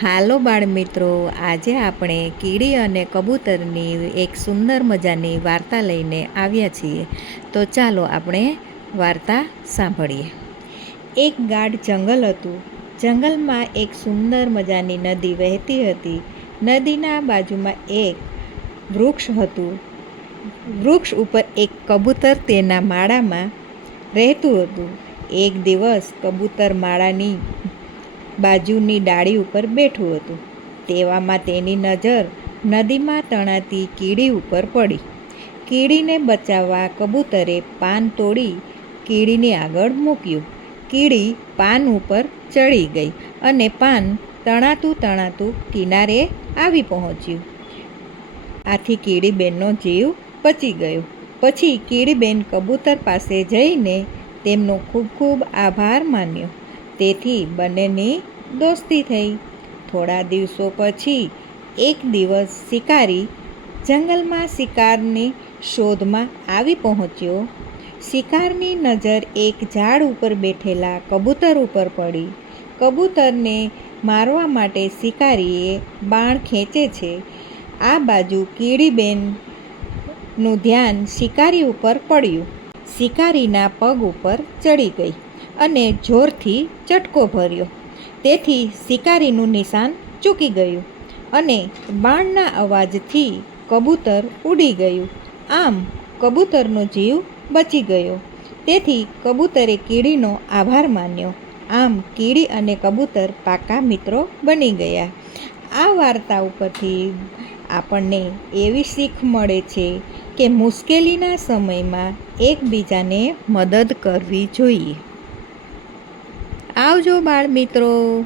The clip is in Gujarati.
હાલો બાળમિત્રો, આજે આપણે કીડી અને કબૂતરની એક સુંદર મજાની વાર્તા લઈને આવ્યા છીએ. તો ચાલો આપણે વાર્તા સાંભળીએ. એક ગાઢ જંગલ હતું. જંગલમાં એક સુંદર મજાની નદી વહેતી હતી. નદીના બાજુમાં એક વૃક્ષ હતું. વૃક્ષ ઉપર એક કબૂતર તેના માળામાં રહેતું હતું. એક દિવસ કબૂતર માળાની બાજુની ડાળી ઉપર બેઠું હતું. તેવામાં તેની નજર નદીમાં તણાતી કીડી ઉપર પડી. કીડીને બચાવવા કબૂતરે પાન તોડી કીડીની આગળ મૂક્યું. કીડી પાન ઉપર ચડી ગઈ અને પાન તણાતું કિનારે આવી પહોંચ્યું. આથી કીડીબેનનો જીવ બચી ગયો. પછી કીડીબેન કબૂતર પાસે જઈને તેમનો ખૂબ ખૂબ આભાર માન્યો. તેથી બંનેની દોસ્તી થઈ. થોડા દિવસો પછી એક દિવસ શિકારી જંગલમાં શિકારની શોધમાં આવી પહોંચ્યો. શિકારની નજર એક ઝાડ ઉપર બેઠેલા કબૂતર ઉપર પડી. કબૂતરને મારવા માટે શિકારીએ બાણ ખેંચે છે. આ બાજુ કીડીબેનનું ધ્યાન શિકારી ઉપર પડ્યું. શિકારીના પગ ઉપર ચડી ગઈ અને જોરથી ચટકો ભર્યો. તેથી શિકારીનું નિશાન ચૂકી ગયું અને બાણના અવાજથી કબૂતર ઉડી ગયું. આમ કબૂતરનો જીવ બચી ગયો. તેથી કબૂતરે કીડીનો આભાર માન્યો. આમ કીડી અને કબૂતર પાકા મિત્રો બની ગયા. આ વાર્તા ઉપરથી આપણને એવી શીખ મળે છે કે મુશ્કેલીના સમયમાં એકબીજાને મદદ કરવી જોઈએ. આવજો બાળ મિત્રો.